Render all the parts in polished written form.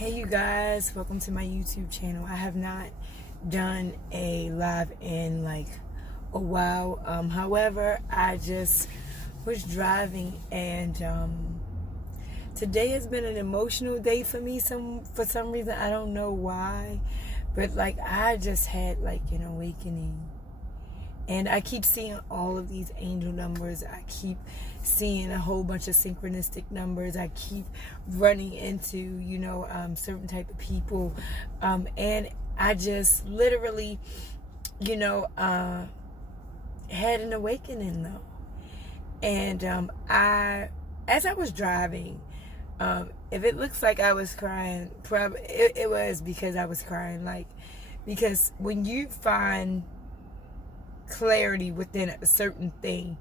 Hey you guys, welcome to my YouTube channel. I have not done a live in like a while. However, I just was driving and today has been an emotional day for me for some reason. I don't know why, but like I just had like an awakening. And I keep seeing all of these angel numbers. I keep seeing a whole bunch of synchronistic numbers. I keep running into, certain type of people. And I just literally, had an awakening though. And as I was driving, if it looks like I was crying, probably it was because I was crying. Because when you find clarity within a certain thing,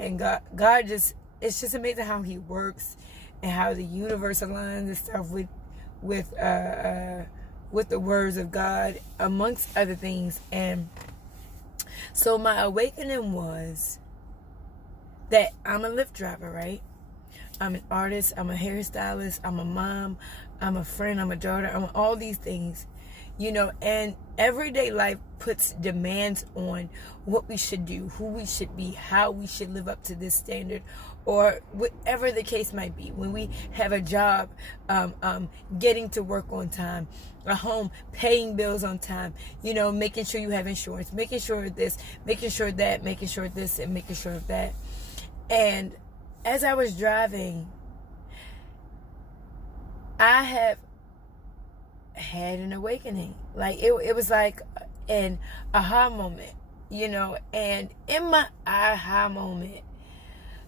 and God just, it's just amazing how He works and how the universe aligns itself with the words of God, amongst other things. And so my awakening was that I'm a Lyft driver, right? I'm an artist, I'm a hairstylist, I'm a mom, I'm a friend, I'm a daughter, I'm all these things. And everyday life puts demands on what we should do, who we should be, how we should live up to this standard, or whatever the case might be. When we have a job, getting to work on time, a home, paying bills on time, making sure you have insurance, making sure this, making sure that, making sure this, and making sure of that. And as I was driving, I have had an awakening. Like it was like an aha moment, and in my aha moment,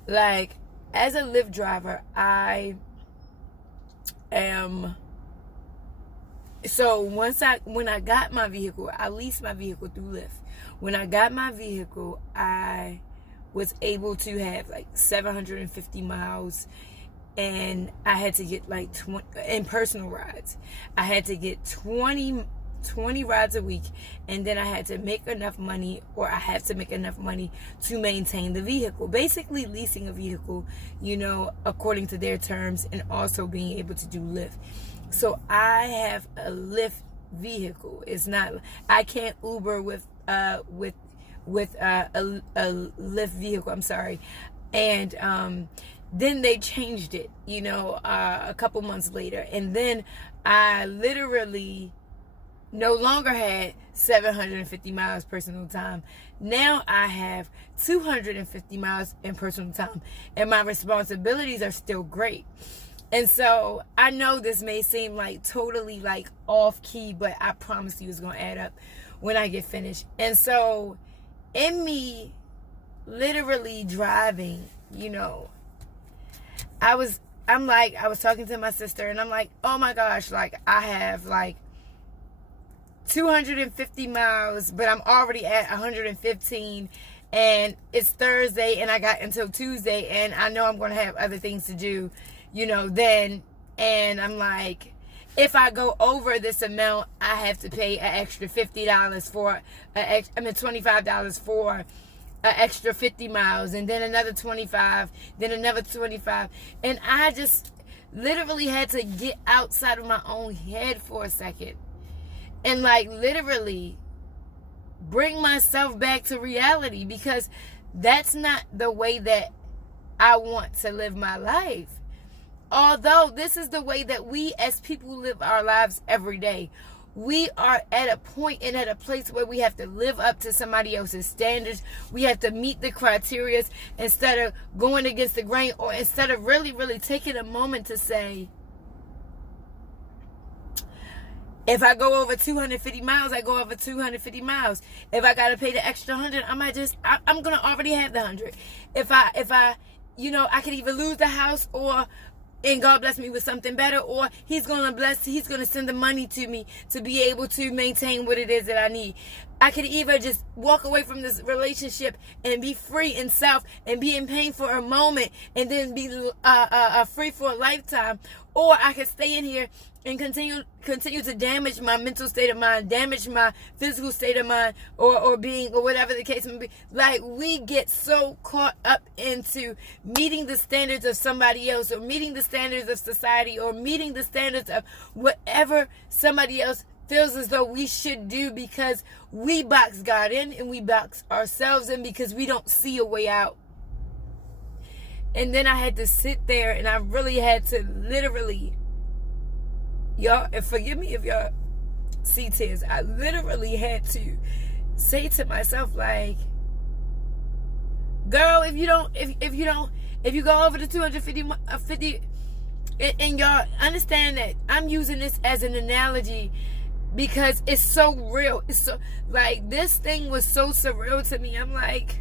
like as a Lyft driver, I am, so when I got my vehicle, I leased my vehicle through Lyft. When I got my vehicle, I was able to have like 750 miles, and I had to get like 20 in personal rides. I had to get 20 rides a week, and then I had to make enough money, or I have to make enough money to maintain the vehicle. Basically leasing a vehicle, according to their terms, and also being able to do Lyft. So I have a Lyft vehicle. It's not, I can't Uber with a Lyft vehicle. I'm sorry. And then they changed it, a couple months later. And then I literally no longer had 750 miles personal time. Now I have 250 miles in personal time. And my responsibilities are still great. And so I know this may seem like totally like off key, but I promise you it's going to add up when I get finished. And so in me literally driving, I was talking to my sister, and I'm like, oh my gosh, like I have like 250 miles, but I'm already at 115, and it's Thursday, and I got until Tuesday, and I know I'm going to have other things to do, then, and I'm like, if I go over this amount, I have to pay an extra $50 for, $25 for an extra 50 miles, and then another 25, then another 25. And I just literally had to get outside of my own head for a second and like literally bring myself back to reality, because that's not the way that I want to live my life. Although this is the way that we as people live our lives every day. We are at a point and at a place where we have to live up to somebody else's standards. We have to meet the criteria instead of going against the grain, or instead of really, really taking a moment to say, if I go over 250 miles, I go over 250 miles. If I got to pay the extra 100, I'm going to already have the 100. If I I could either lose the house, and God bless me with something better, or He's going to send the money to me to be able to maintain what it is that I need. I could either just walk away from this relationship and be free in self and be in pain for a moment and then be free for a lifetime. Or I could stay in here and continue to damage my mental state of mind, damage my physical state of mind, or being, or whatever the case may be. Like, we get so caught up into meeting the standards of somebody else, or meeting the standards of society, or meeting the standards of whatever somebody else feels as though we should do, because we box God in and we box ourselves in because we don't see a way out. And then I had to sit there and I really had to literally, y'all, and forgive me if y'all see tears, I literally had to say to myself, like, girl, if you go over the 250, and y'all understand that I'm using this as an analogy because it's so real. It's so, like, this thing was so surreal to me. I'm like,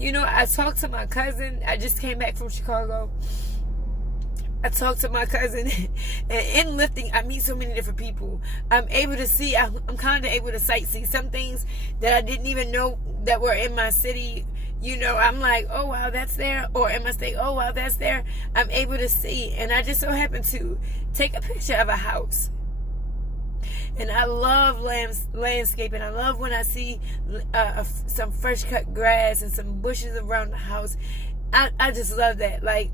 I talked to my cousin. I just came back from Chicago. I talked to my cousin, and in lifting, I meet so many different people. I'm able to see, I'm kind of able to sightsee some things that I didn't even know that were in my city. I'm like, oh, wow, that's there. Or in my state, oh, wow, that's there. I'm able to see. And I just so happened to take a picture of a house. And I love landscaping. I love when I see some fresh cut grass and some bushes around the house. I just love that. Like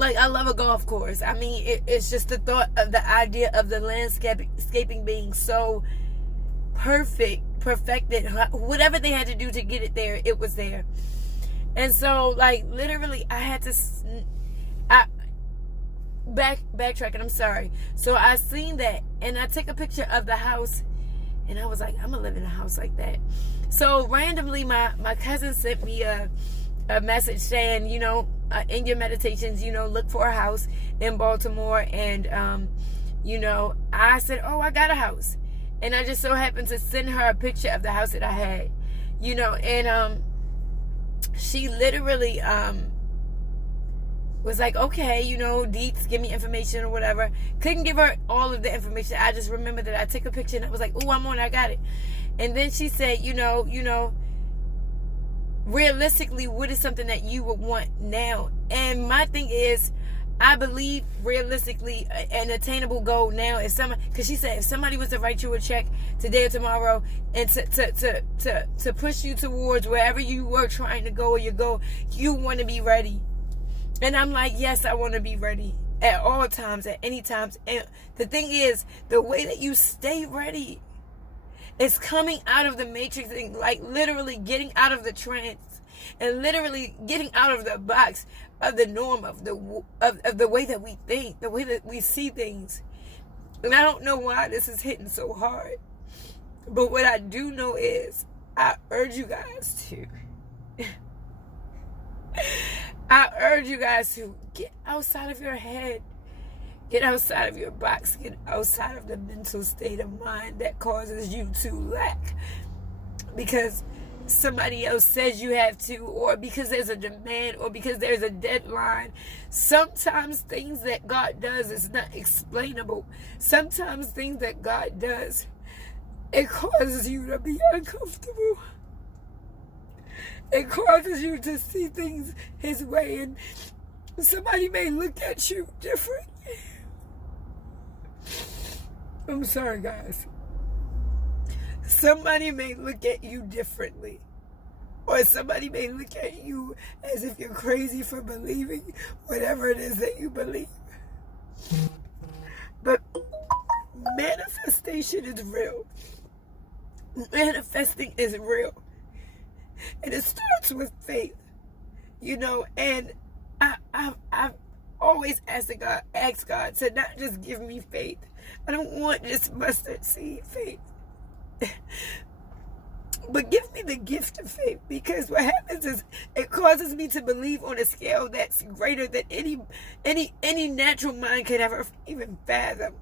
I love a golf course. I mean, it's just the thought of the idea of the landscaping being so perfected. Whatever they had to do to get it there, it was there. And so, like, literally, I had to... backtracking, I'm sorry. So I seen that, and I took a picture of the house, and I was like, I'm gonna live in a house like that. So randomly, my cousin sent me a message saying, in your meditations, look for a house in Baltimore. And I said, oh, I got a house. And I just so happened to send her a picture of the house that I had, and she literally was like, okay, deets, give me information or whatever. Couldn't give her all of the information. I just remember that I took a picture and I was like, oh, I'm on it, I got it. And then she said, realistically, what is something that you would want now? And my thing is, I believe realistically an attainable goal now is because she said if somebody was to write you a check today or tomorrow and to push you towards wherever you were trying to go or your goal, you want to be ready. And I'm like, yes, I want to be ready at all times, at any times. And the thing is, the way that you stay ready is coming out of the matrix, and like literally getting out of the trance and literally getting out of the box of the norm of the way that we think, the way that we see things. And I don't know why this is hitting so hard, but what I do know is I urge you guys to get outside of your head. Get outside of your box. Get outside of the mental state of mind that causes you to lack. Because somebody else says you have to, or because there's a demand, or because there's a deadline. Sometimes things that God does is not explainable. Sometimes things that God does, it causes you to be uncomfortable. It causes you to see things His way, and somebody may look at you different. I'm sorry, guys. Somebody may look at you differently, or somebody may look at you as if you're crazy for believing whatever it is that you believe. But manifestation is real. Manifesting is real. And it starts with faith, and I've always asked God to not just give me faith. I don't want just mustard seed faith, but give me the gift of faith, because what happens is it causes me to believe on a scale that's greater than any natural mind could ever even fathom,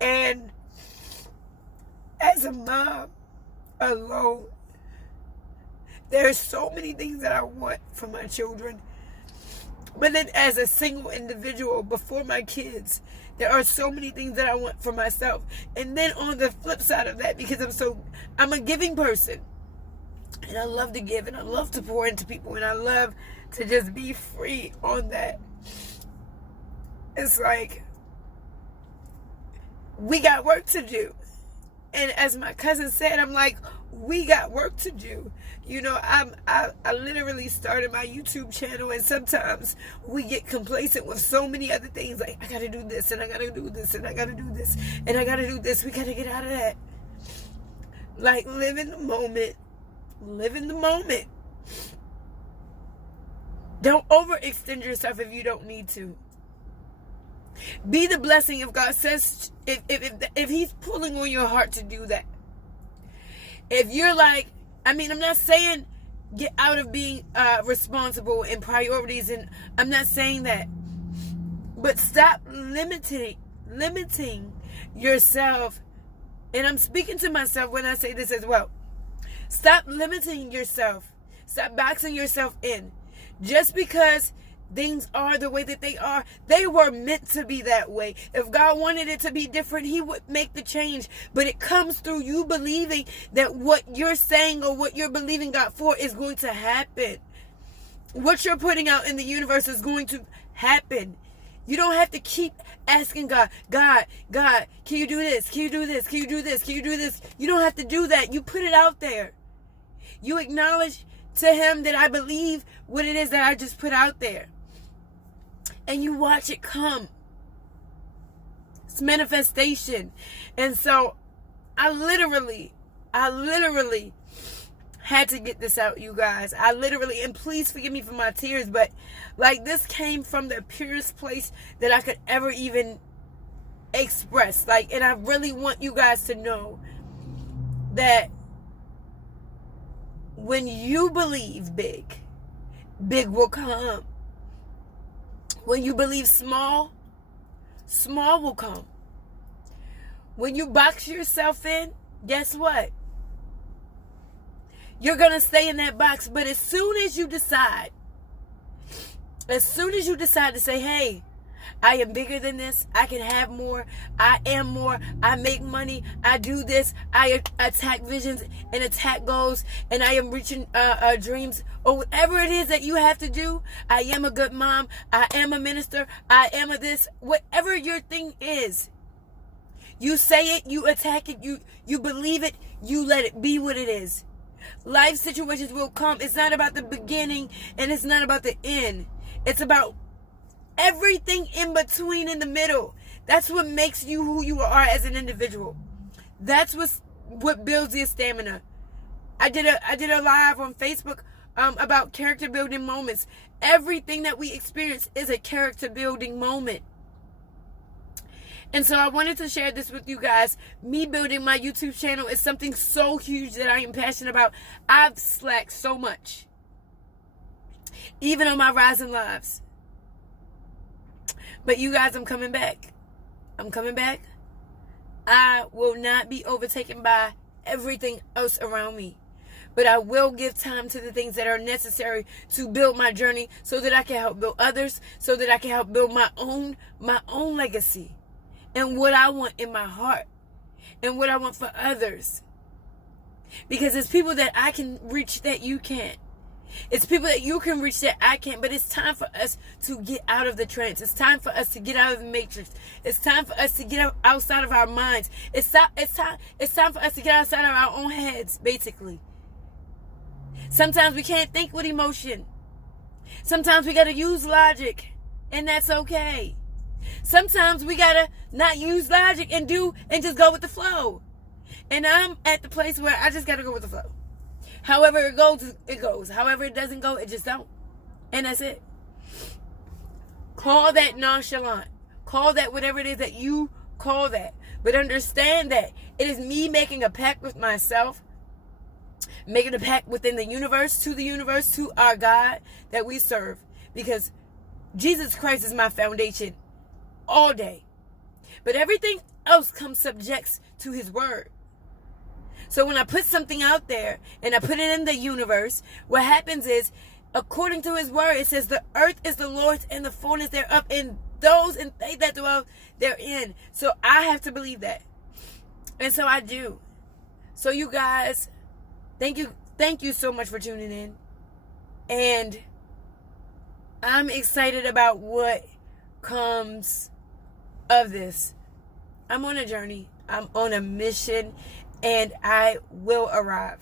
and as a mom alone, there's so many things that I want for my children. But then as a single individual before my kids, there are so many things that I want for myself. And then on the flip side of that, because I'm a giving person. And I love to give, and I love to pour into people, and I love to just be free on that. It's like, we got work to do. And as my cousin said, I'm like, we got work to do. You know, I literally started my YouTube channel, and sometimes we get complacent with so many other things. Like, I gotta do this, and I gotta do this, and I gotta do this, and I gotta do this. We gotta get out of that. Like, live in the moment. Live in the moment. Don't overextend yourself if you don't need to. Be the blessing if God says, if He's pulling on your heart to do that. If you're like, I'm not saying get out of being responsible and priorities, and I'm not saying that. But stop limiting yourself. And I'm speaking to myself when I say this as well. Stop limiting yourself. Stop boxing yourself in. Just because things are the way that they were meant to be that way. If God wanted it to be different, He would make the change. But it comes through you believing that what you're saying or what you're believing God for is going to happen. What you're putting out in the universe is going to happen. You don't have to keep asking God, God, can you do this? Can you do this? Can you do this? Can you do this? You don't have to do that. You put it out there. You acknowledge to Him that I believe what it is that I just put out there. And you watch it come. It's manifestation. And so I literally had to get this out, you guys. And please forgive me for my tears, but like, this came from the purest place that I could ever even express. Like, and I really want you guys to know that when you believe big, big will come. When you believe small, small will come. When you box yourself in, guess what? You're going to stay in that box. But as soon as you decide to say, hey, I am bigger than this. I can have more. I am more. I make money. I do this. I attack visions and attack goals. And I am reaching dreams. Or whatever it is that you have to do. I am a good mom. I am a minister. I am a this. Whatever your thing is. You say it. You attack it. You believe it. You let it be what it is. Life situations will come. It's not about the beginning. And it's not about the end. It's about everything in between, in the middle. That's what makes you who you are as an individual. That's what builds your stamina. I did a live on Facebook about character building moments. Everything that we experience is a character building moment. And so I wanted to share this with you guys. Me building my YouTube channel is something so huge that I am passionate about. I've slacked so much. Even on my rising lives. But you guys, I'm coming back. I'm coming back. I will not be overtaken by everything else around me. But I will give time to the things that are necessary to build my journey so that I can help build others, so that I can help build my own legacy and what I want in my heart and what I want for others. Because it's people that I can reach that you can't. It's people that you can reach that I can't. But it's time for us to get out of the trance. It's time for us to get out of the matrix. It's time for us to get outside of our minds. It's time for us to get outside of our own heads, basically. Sometimes we can't think with emotion. Sometimes we got to use logic. And that's okay. Sometimes we got to not use logic and just go with the flow. And I'm at the place where I just got to go with the flow. However it goes, it goes. However it doesn't go, it just don't. And that's it. Call that nonchalant. Call that whatever it is that you call that. But understand that it is me making a pact with myself. Making a pact within the universe, to our God that we serve. Because Jesus Christ is my foundation all day. But everything else comes subjects to His word. So when I put something out there and I put it in the universe, what happens is according to his word, it says the earth is the Lord's and the fullness thereof, and those and they that dwell therein. So I have to believe that. And so I do. So you guys, thank you so much for tuning in. And I'm excited about what comes of this. I'm on a journey. I'm on a mission, and I will arrive.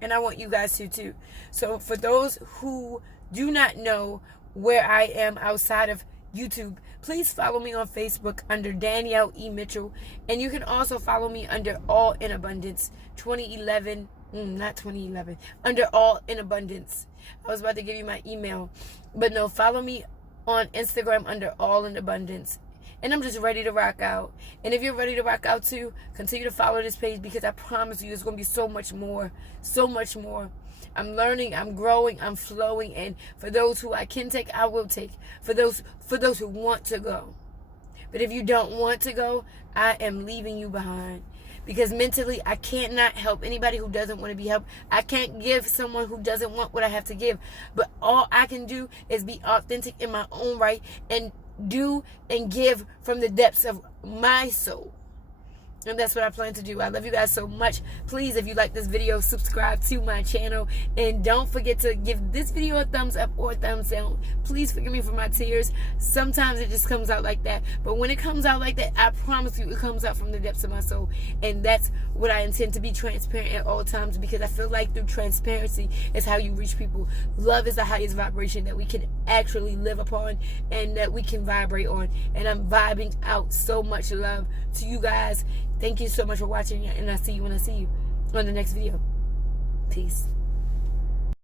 And I want you guys to too. So for those who do not know where I am outside of YouTube, please follow me on Facebook under Danielle E. Mitchell. And you can also follow me under All in Abundance 2011. Not 2011. Under All in Abundance. I was about to give you my email. But no, follow me on Instagram under All in Abundance. And I'm just ready to rock out. And if you're ready to rock out too, continue to follow this page, because I promise you it's going to be so much more. So much more. I'm learning, I'm growing, I'm flowing. And for those who I can take, I will take. For those who want to go. But if you don't want to go, I am leaving you behind. Because mentally, I cannot help anybody who doesn't want to be helped. I can't give someone who doesn't want what I have to give. But all I can do is be authentic in my own right and do and give from the depths of my soul. And that's what I plan to do. I love you guys so much. Please, if you like this video, subscribe to my channel. And don't forget to give this video a thumbs up or a thumbs down. Please forgive me for my tears. Sometimes it just comes out like that. But when it comes out like that, I promise you it comes out from the depths of my soul. And that's what I intend, to be transparent at all times. Because I feel like through transparency is how you reach people. Love is the highest vibration that we can actually live upon and that we can vibrate on. And I'm vibing out so much love to you guys. Thank you so much for watching, and I'll see you when I see you on the next video. Peace.